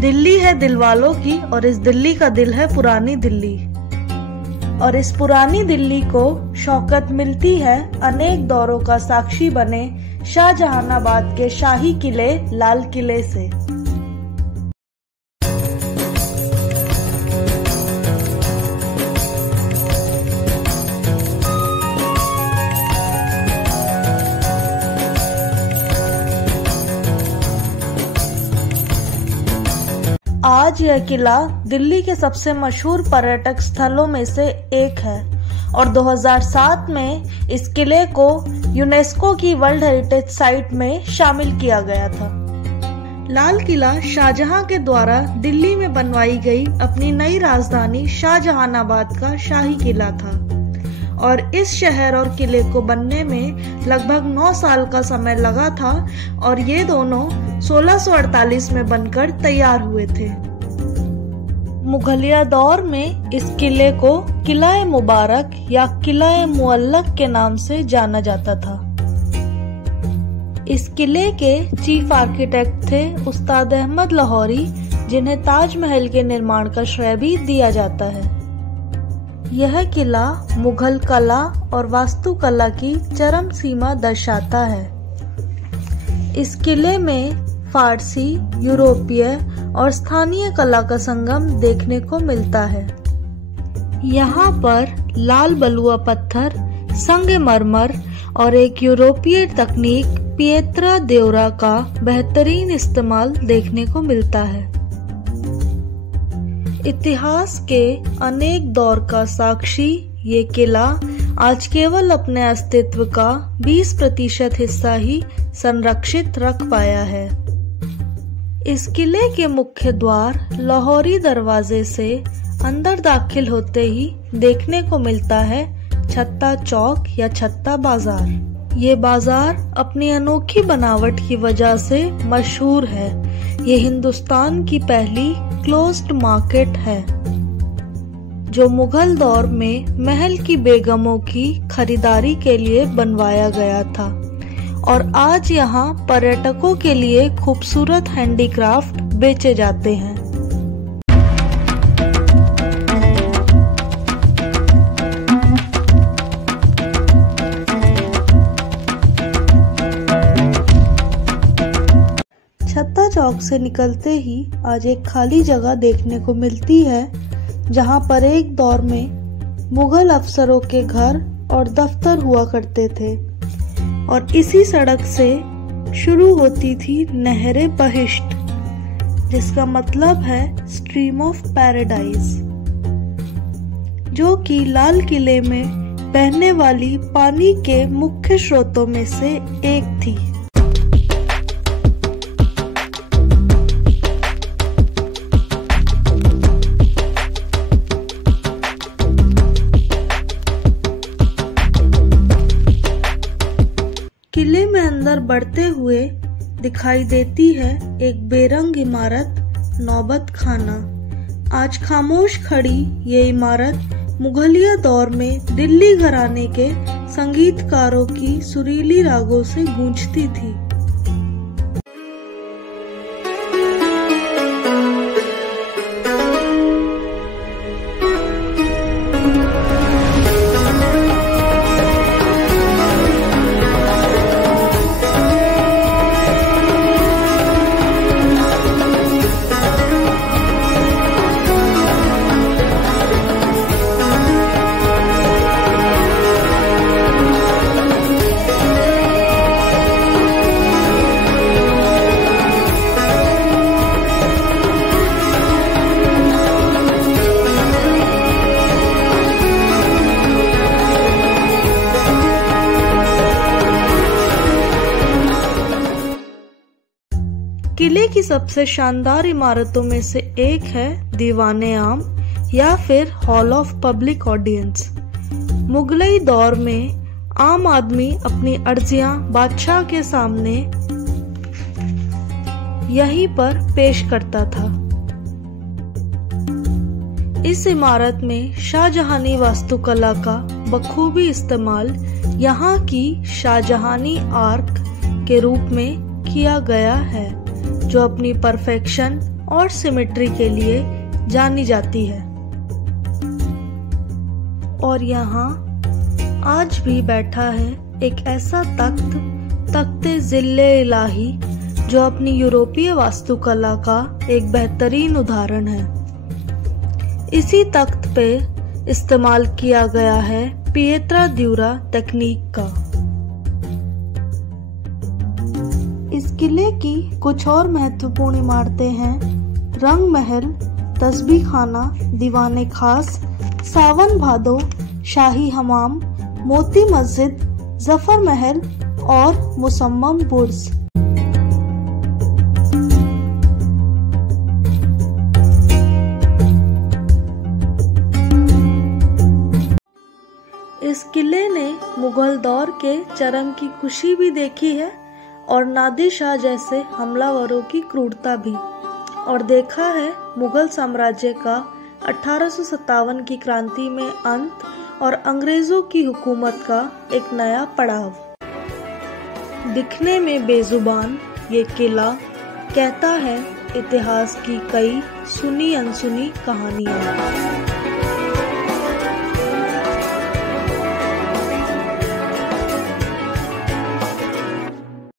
दिल्ली है दिल वालों की और इस दिल्ली का दिल है पुरानी दिल्ली। और इस पुरानी दिल्ली को शौकत मिलती है अनेक दौरों का साक्षी बने शाहजहानाबाद के शाही किले लाल किले से। आज यह किला दिल्ली के सबसे मशहूर पर्यटक स्थलों में से एक है और 2007 में इस किले को यूनेस्को की वर्ल्ड हेरिटेज साइट में शामिल किया गया था। लाल किला शाहजहां के द्वारा दिल्ली में बनवाई गई अपनी नई राजधानी शाहजहानाबाद का शाही किला था और इस शहर और किले को बनने में लगभग 9 साल का समय लगा था और ये दोनों 1648 में बनकर तैयार हुए थे। मुगलिया दौर में इस किले को किला-ए मुबारक या किला-ए मुअल्लक के नाम से जाना जाता था। इस किले के चीफ आर्किटेक्ट थे उस्ताद अहमद लाहौरी, जिन्हें ताजमहल के निर्माण का श्रेय भी दिया जाता है। यह किला मुगल कला और वास्तुकला की चरम सीमा दर्शाता है। इस किले में फारसी, यूरोपीय और स्थानीय कला का संगम देखने को मिलता है। यहाँ पर लाल बलुआ पत्थर, संगमरमर और एक यूरोपीय तकनीक पिएत्रा देओरा का बेहतरीन इस्तेमाल देखने को मिलता है। इतिहास के अनेक दौर का साक्षी ये किला आज केवल अपने अस्तित्व का 20% हिस्सा ही संरक्षित रख पाया है। इस किले के मुख्य द्वार लाहौरी दरवाजे से अंदर दाखिल होते ही देखने को मिलता है छत्ता चौक या छत्ता बाजार। ये बाजार अपनी अनोखी बनावट की वजह से मशहूर है। ये हिंदुस्तान की पहली क्लोज्ड मार्केट है जो मुगल दौर में महल की बेगमों की खरीदारी के लिए बनवाया गया था और आज यहाँ पर्यटकों के लिए खूबसूरत हैंडीक्राफ्ट बेचे जाते हैं। छत्ता चौक से निकलते ही आज एक खाली जगह देखने को मिलती है जहां पर एक दौर में मुगल अफसरों के घर और दफ्तर हुआ करते थे और इसी सड़क से शुरू होती थी नहरे बहिश्त, जिसका मतलब है स्ट्रीम ऑफ पैराडाइज, जो कि लाल किले में बहने वाली पानी के मुख्य स्रोतों में से एक थी। किले में अंदर बढ़ते हुए दिखाई देती है एक बेरंग इमारत नौबत खाना। आज खामोश खड़ी ये इमारत मुगलिया दौर में दिल्ली घराने के संगीतकारों की सुरीली रागों से गूंजती थी। किले की सबसे शानदार इमारतों में से एक है दीवाने आम या फिर hall of public audience. Mughlai दौर में आम आदमी अपनी अर्जियां बादशाह के सामने यहीं पर पेश करता था। इस इमारत में शाहजहानी वास्तुकला का बखूबी इस्तेमाल यहाँ की शाहजहानी आर्क के रूप में किया गया है, जो अपनी परफेक्शन और सिमेट्री के लिए जानी जाती है। और यहाँ आज भी बैठा है एक ऐसा तख्ते जिल्ले इलाही जो अपनी यूरोपीय वास्तुकला का एक बेहतरीन उदाहरण है। इसी तख्त पे इस्तेमाल किया गया है पिएत्रा ड्यूरा तकनीक का। इस किले की कुछ और महत्वपूर्ण इमारतें हैं रंग महल, तस्बीह खाना, दीवाने खास, सावन भादो, शाही हमाम, मोती मस्जिद, जफर महल और मुसम्मम बुर्ज। इस किले ने मुगल दौर के चरम की खुशी भी देखी है और नादिर शाह जैसे हमलावरों की क्रूरता भी, और देखा है मुगल साम्राज्य का 1857 की क्रांति में अंत और अंग्रेजों की हुकूमत का एक नया पड़ाव। दिखने में बेजुबान ये किला कहता है इतिहास की कई सुनी अनसुनी कहानियां।